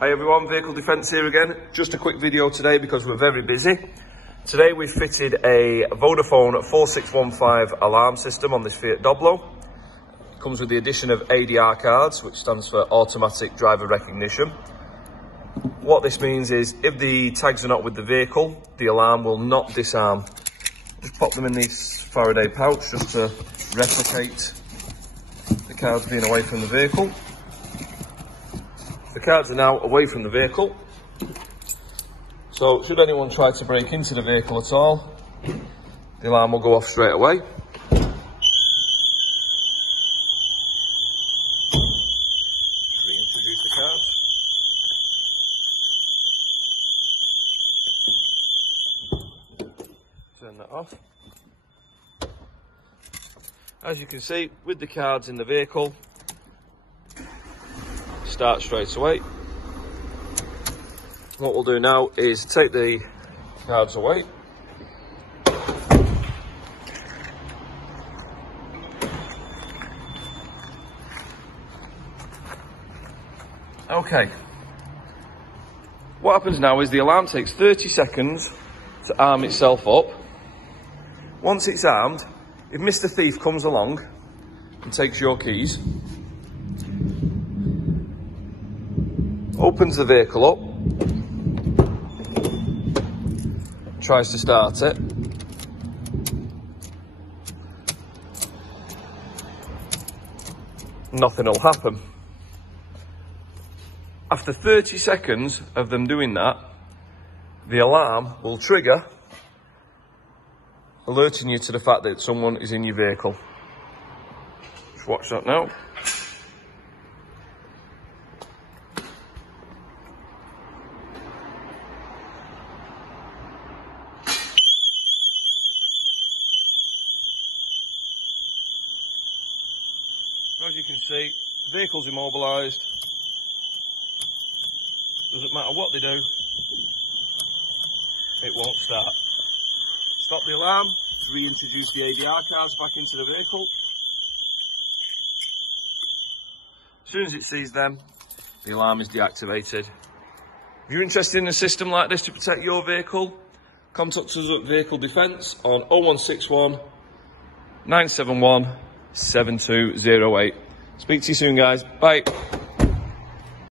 Hi everyone, Vehicle Defence here again. Just a quick video today because we're very busy. Today we've fitted a Vodafone 4615 alarm system on this Fiat Doblo. It comes with the addition of ADR cards, which stands for Automatic Driver Recognition. What this means is if the tags are not with the vehicle, the alarm will not disarm. Just pop them in this Faraday pouch just to replicate the cards being away from the vehicle. The cards are now away from the vehicle, so should anyone try to break into the vehicle at all, the alarm will go off straight away. Reintroduce the cards. Turn that off. As you can see, with the cards in the vehicle, start straight away. What we'll do now is take the cards away. Okay. What happens now is the alarm takes 30 seconds to arm itself up. Once it's armed, if Mr. Thief comes along and takes your keys, opens the vehicle up, tries to start it, nothing will happen. After 30 seconds of them doing that, the alarm will trigger, alerting you to the fact that someone is in your vehicle. Just watch that now. As you can see, the vehicle's immobilised. Doesn't matter what they do, it won't start. Stop the alarm to reintroduce the ADR cards back into the vehicle. As soon as it sees them, the alarm is deactivated. If you're interested in a system like this to protect your vehicle, contact us at Vehicle Defence on 0161 971 7208. Speak to you soon, guys. Bye.